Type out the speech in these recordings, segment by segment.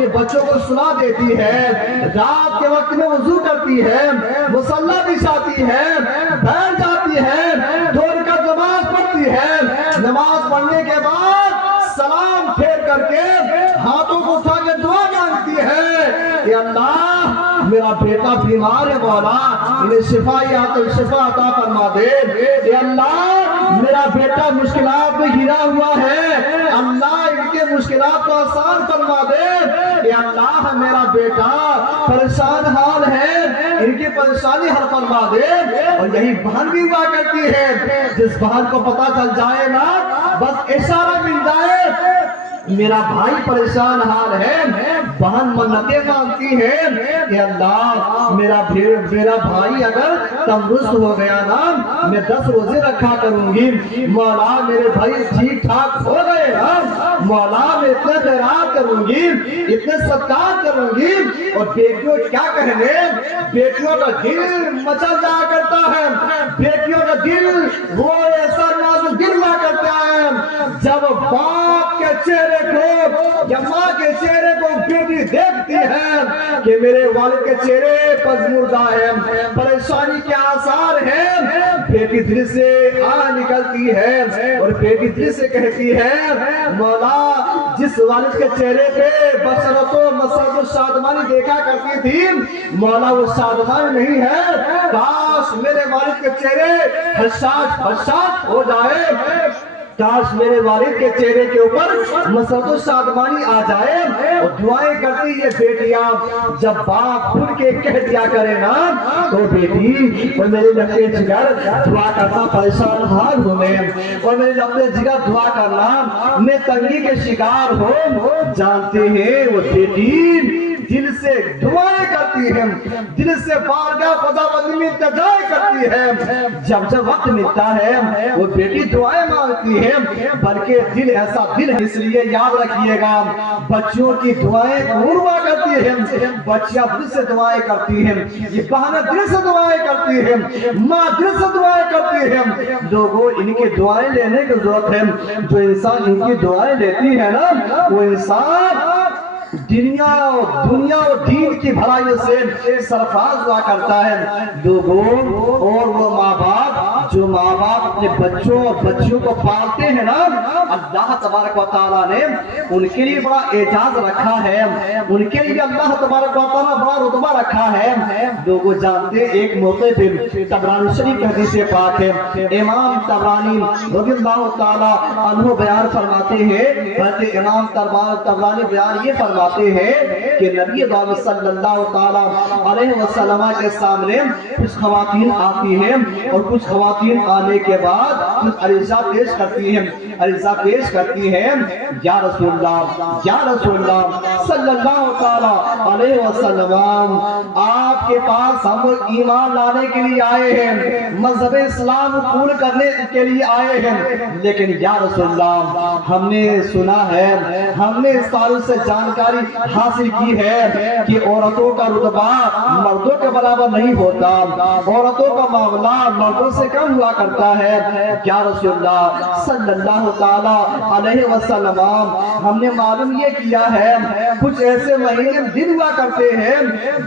اپنے بچوں کو سلا دیتی ہے، رات کے وقت میں وضو کرتی ہے، مصلی بچھاتی ہے، بیٹھ جاتی ہے، 2 رکعت نماز پڑھتی ہے، نماز پڑھنے کے بعد سلام پھیر کر کے ہاتھوں کو اٹھا کے دعا مانگتی ہے کہ اللہ میرا بیٹا بیمار ہے مولا، انہیں شفا عطا فرما دے۔ اے اللہ میرا بیٹا مشکلات میں گھرا ہوا ہے، اللہ ان کے مشکلات کو آسان فرما دے۔ اے اللہ میرا بیٹا پریشان حال ہے، ان کی پریشانی حل فرما دے۔ اور یہی بہن بھی ہوا کرتی ہے، جس بہن کو پتا چل جائے نا، بس اشارہ مل جائے میرا بھائی پریشان حال ہے، بہن منتیں مانگتی ہے کہ اللہ میرا بھائی اگر تندرست ہو گیا نا، میں 10 روزے رکھا کروں گی، مولا میرے بھائی ٹھیک ٹھاک ہو گئے نا، مولا میں اتنے خیرات کروں گی، اتنے صدقات کروں گی۔ اور بیٹیوں کیا کہنے، بیٹیوں کا دل مچل جایا کرتا ہے، بیٹیوں کا دل وہ ایسا نازک دل ہوا کرتا ہے جب باپ کے چہرے کو یا ماں کے چہرے کو بیٹی دیکھتی ہے کہ میرے والد کے چہرے پژمردہ ہے، پریشانی کے آثار ہیں، بیٹی دل سے نکلتی ہے اور بیٹی دل سے کہتی ہے مولا جس والد کے چہرے پہ بشرت و مسرت و شادمانی دیکھا کرتی تھی، مولا وہ شادمانی نہیں ہے، کاش میرے والد کے چہرے حشاش ہو جائے، کاش میرے والد کے چہرے کے اوپر مسرت و شادمانی آ جائے۔ اور دعائیں کرتی یہ بیٹیاں، جب باپ کھل کے کہہ دیا کرے نا تو بیٹی اور میرے لبے جگر دعا کرنا پریشان حال ہوں میں، اور میرے لبے جگر دعا کرنا میں تنگی کے شکار ہوں، جانتے ہیں وہ بیٹی دل سے دعائیں کرتی ہے، دل سے بارگاہ خداوند میں التجا کرتی ہے، جب وقت ملتا ہے وہ بیٹی دعائیں مانگتی ہے، بلکہ دل ایسا دل ہے۔ اس لیے یاد رکھیے گا بچوں کی دعائیں قبول ہوا کرتی ہیں، بچیاں دل سے دعائیں کرتی ہیں، یہ بہنیں دل سے دعائیں کرتی ہیں، ماں دل سے دعائیں کرتی ہیں۔ لوگوں ان کی دعائیں لینے کی ضرورت ہے، جو انسان ان کی دعائیں لیتی ہے نا وہ انسان دنیا اور دین کی بھلائی سے سرفراز ہوا کرتا ہے۔ لوگوں اور وہ ماں باپ جو ماں باپ اپنے بچوں اور بچیوں کو پالتے ہیں نا، اللہ تبارک و تعالیٰ نے ان کے لیے بڑا اعزاز رکھا ہے، ان کے لیے اللہ تبارک و تعالیٰ بڑا رتبہ رکھا ہے۔ لوگوں جانتے ایک موقع پہ طبرانی شریف حدیث پاک ہے، امام طبرانی رضی اللہ تعالیٰ عنہ بیان فرماتے ہیں، حضرت امام طبرانی بیان یہ فرماتے ہیں کہ نبی صلی اللہ تعالیٰ علیہ وسلم کے سامنے کچھ خواتین آتی ہیں اور کچھ خواتین آنے کے بعد کچھ عریضہ پیش کرتی ہیں، یا رسول اللہ صلی اللہ تعالیٰ علیہ وسلم آپ کے پاس ہم ایمان لانے کے لیے آئے ہیں، مذہب اسلام قبول کرنے کے لیے آئے ہیں، لیکن یا رسول اللہ ہم نے سنا ہے، ہم نے اس تعلق سے جانکاری حاصل کی ہے کہ عورتوں کا رتبہ مردوں کے برابر نہیں ہوتا، عورتوں کا معاملہ مردوں سے کم ہوا کرتا ہے۔ یا رسول اللہ صلی اللہ تعالی علیہ وسلم ہم نے معلوم یہ کیا ہے کچھ ایسے مہینے دن ہوا کرتے ہیں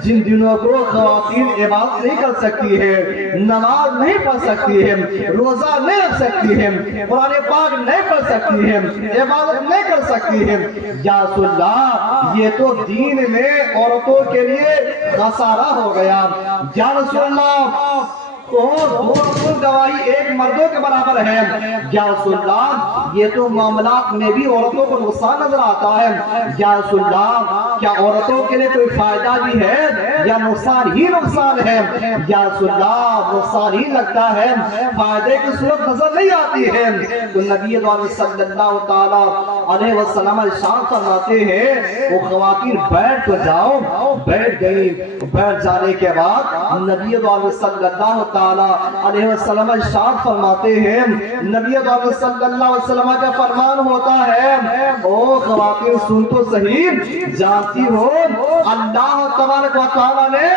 جن دنوں کو خواتین عبادت نہیں کر سکتی ہے، نماز نہیں پڑھ سکتی ہے، روزہ نہیں رکھ سکتی ہے، قرآن پاک نہیں پڑھ سکتی ہے، عبادت نہیں کر سکتی ہے۔ یا رسول اللہ یہ تو دین میں عورتوں کے لیے خسارہ ہو گیا۔ یا رسول اللہ گواہی ایک مردوں کے برابر ہے۔ یا رسول اللہ یہ تو معاملات میں بھی عورتوں کو نقصان نظر آتا ہے۔ یا رسول اللہ کیا عورتوں کے لیے کوئی فائدہ بھی ہے یا نقصان ہی نقصان ہے؟ یا رسول اللہ نقصان ہی لگتا ہے، فائدے کی صورت نظر نہیں آتی ہے۔ تو نبی صلی اللہ تعالی علیہ وسلم ارشاد فرماتے ہیں وہ خواتین بیٹھ تو جاؤ، بیٹھ گئی، بیٹھ جانے کے بعد نبی صلی اللہ تعالی علیہ وسلم ارشاد فرماتے ہیں، نبی صلی اللہ علیہ وسلم کا فرمان ہوتا ہے او خواتین سن تو صحیح، جانتی ہو اللہ تبارک و تعالی نے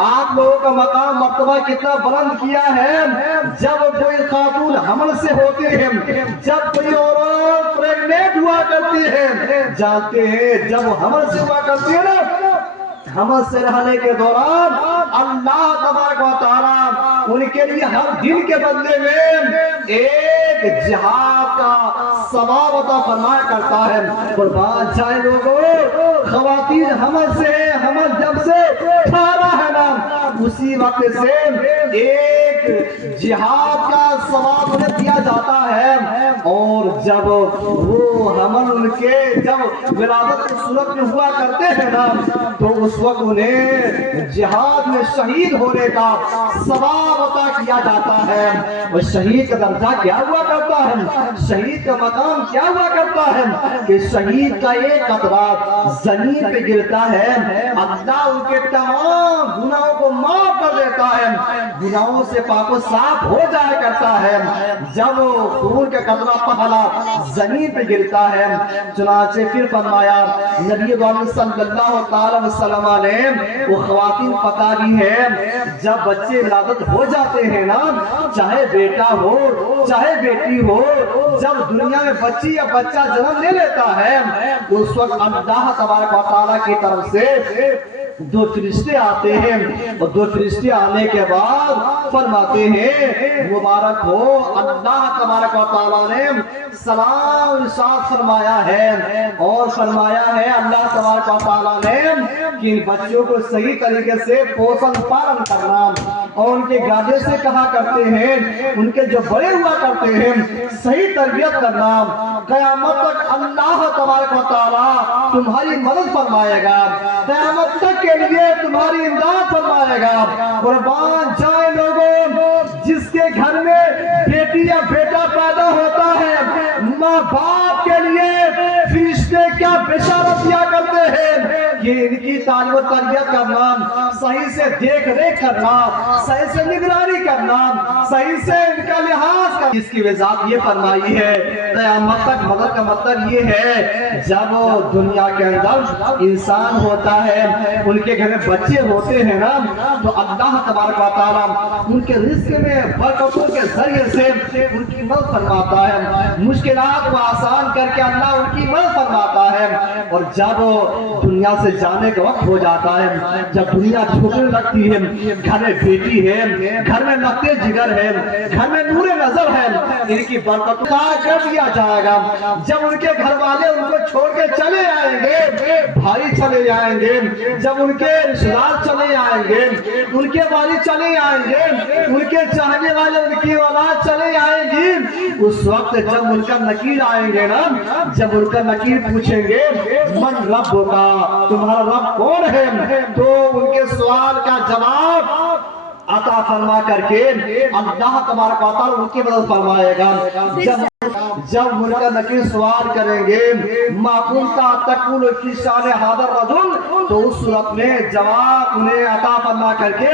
آپ لوگوں کا مقام مرتبہ کتنا بلند کیا ہے؟ جب کوئی خاتون حمل سے ہوتے ہیں، جب کوئی عورت پریگنیٹ ہوا ہوا کرتی ہے، جانتے ہیں جب حمل سے ہوا کرتی ہے نا، حمل سے رہنے کے دوران اللہ تبارک و تعالیٰ ان کے لیے ہر دن کے بدلے میں ایک جہاد کا ثواب عطا فرمایا کرتا ہے۔ قربان جائے لوگوں، خواتین حمل سے، حمل جب سے ٹھہرا ہے نا، اسی وقت سے ایک جہاد کا ثواب انہیں دیا جاتا ہے، اور جب وہ حمل ان کے جب ولادت کی صورت میں ہوا کرتے ہیں نا، تو اس وقت انہیں جہاد میں شہید ہونے کا ثواب عطا کیا جاتا ہے۔ اور شہید کا درجہ کیا ہوا کرتا ہے، شہید کا مقام کیا ہوا کرتا ہے کہ شہید کا ایک قطرہ زمین پہ گرتا ہے، اللہ ان کے تمام گناہوں کو معاف کر دیتا ہے، گناہوں سے پاک و صاف ہو جایا کرتا ہے۔ جب خون کا قطرہ پہلا زمین پہ گرتا ہے، چنانچہ پھر فرمایا نبی صلی اللہ علیہ وسلم نے وہ خواتین پکا دی ہے، جب بچے ولادت ہو جاتے ہیں نا، چاہے بیٹا ہو چاہے بیٹی ہو، جب دنیا میں بچی یا بچہ جنم لے لیتا ہے، اس وقت اللہ تبارک و تعالیٰ کی طرف سے دو فرشتے آتے ہیں، اور دو فرشتے آنے کے بعد فرماتے ہیں مبارک ہو اللہ تبارک و تعالیٰ نے سلام ارشاد فرمایا ہے، اور فرمایا ہے اللہ تبارک و تعالیٰ نے کہ ان بچوں کو صحیح طریقے سے پوشن پالن کرنا، اور ان کے گاجے سے کہا کرتے ہیں، ان کے جو بڑے ہوا کرتے ہیں صحیح تربیت کرنا، قیامت تک اللہ تبارک و تعالیٰ تمہاری مدد فرمائے گا، قیامت تک کے لیے تمہاری امداد فرمائے گا۔ قربان جائے لوگوں، جس کے گھر میں بیٹی یا بیٹا پیدا ہوتا ہے، ماں باپ کے لیے فرشتے کیا بشارت دیا کرتے ہیں کہ ان کی تعلیم و تربیت کرنا، صحیح سے دیکھ ریکھ کرنا، صحیح سے نگرانی کرنا، صحیح سے ان کا لحاظ کرنا۔ اس کی وضاحت یہ فرمائی ہے، قیامت تک مدد کا مطلب یہ ہے جب دنیا کے اندر انسان ہوتا ہے، ان کے گھر میں بچے ہوتے ہیں نا، تو اللہ تبارک و تعالیٰ ان کے رزق میں برکتوں کے ذریعے سے ان کی مدد فرماتا ہے، مشکلات کو آسان کر کے اللہ ان کی مدد فرماتا ہے۔ اور جب دنیا سے جانے کا وقت ہو جاتا ہے، جب دنیا چھوٹنے لگتی ہے، گھر میں بیٹی ہے، گھر میں لقتے جگر ہے، گھر میں نور نظر ہے، ان کی برکتوں کا کر دیا جائے گا۔ جب ان کے گھر والے ان کو چھوڑ کے چلے آئیں گے، بھائی چلے جائیں گے، جب ان کے رشتہ دار چلے آئیں گے، ان کے والد چلے آئیں گے، ان کے چاہنے والے ان کی اولاد چلے آئیں گی، اس وقت جب ان کا نکیر آئیں گے نا، جب ان کا نکیر پوچھیں گے من رب کا، تمہارا رب کون ہے، تو ان کے سوال کا جواب عطا فرما کر کے اللہ تبارک و تعالیٰ ان کی مدد فرمائے گا۔ جب ان کا نکیر سوال کریں گے ما کنت تقول فی شان ھذا الرجل، تو اس صورت میں جواب انہیں عطا فرما کر کے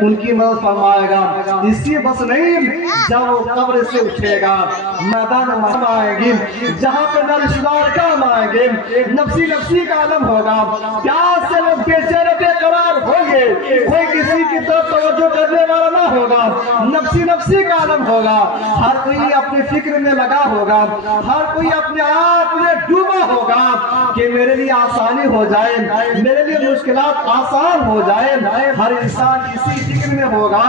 ان کی مدد فرمائے گا۔ اسی بس نہیں، جب وہ قبر سے اٹھے گا، میدان محشر آئیں گی، جہاں پہ نہ رشتہ دار کام آئیں گے، نفسی نفسی کا عالم ہوگا، پیاس سے لوگ بے چین بے قرار ہوں گے، کوئی کسی کی طرف توجہ کرنے والا نہ ہوگا، نفسی نفسی کا عالم ہوگا، ہر کوئی اپنی فکر میں لگا ہوگا، ہر کوئی اپنے آپ میں ڈوبا ہوگا کہ میرے لیے آسانی ہو جائے، میرے لیے مشکلات آسان ہو جائے، ہر انسان اسی فکر میں ہوگا۔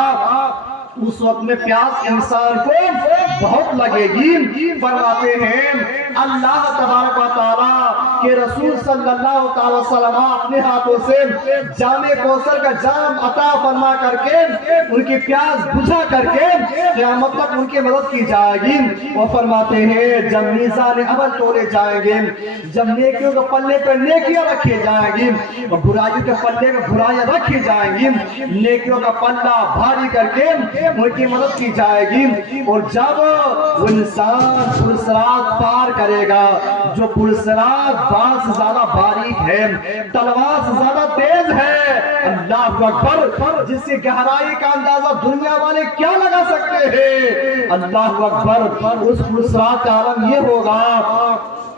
اس وقت میں پیاس انسان کو بہت لگے گی۔ فرماتے ہیں اللہ تبارک و تعالیٰ کہ رسول صلی اللہ علیہ وسلم اپنے ہاتھوں سے جام کوثر کا جام عطا فرما کر کے ان کی پیاس بجھا کر کے قیامت تک ان کی مدد کی جائے گی۔ وہ فرماتے ہیں جب میزان عمل تولے جائیں گے، جب نیکیوں کے پلے پر نیکیاں رکھی جائیں گی اور برائیوں کے پلے پر برائیاں رکھی جائیں گی، نیکیوں کا پلہ بھاری کر کے ان کی مدد کی جائے گی، اور جب وہ انسان پرسرات پار کرے گا، جو پرسرات بال سے زیادہ باریک ہے، تلوار سے زیادہ تیز ہے، اللہ اکبر، جس کی گہرائی کا اندازہ دنیا والے کیا لگا سکتے ہیں، اللہ اکبر، اس پرسرات کا عالم یہ ہوگا،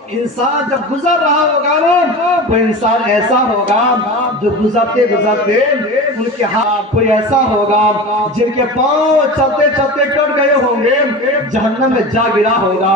انسان جب گزر رہا ہوگا نا، وہ انسان ایسا ہوگا جو گزرتے گزرتے ان کے ہاتھ کوئی ایسا ہوگا جن کے پاؤں چلتے چلتے کٹ گئے ہوں گے، جہنم میں جا گرا ہوگا،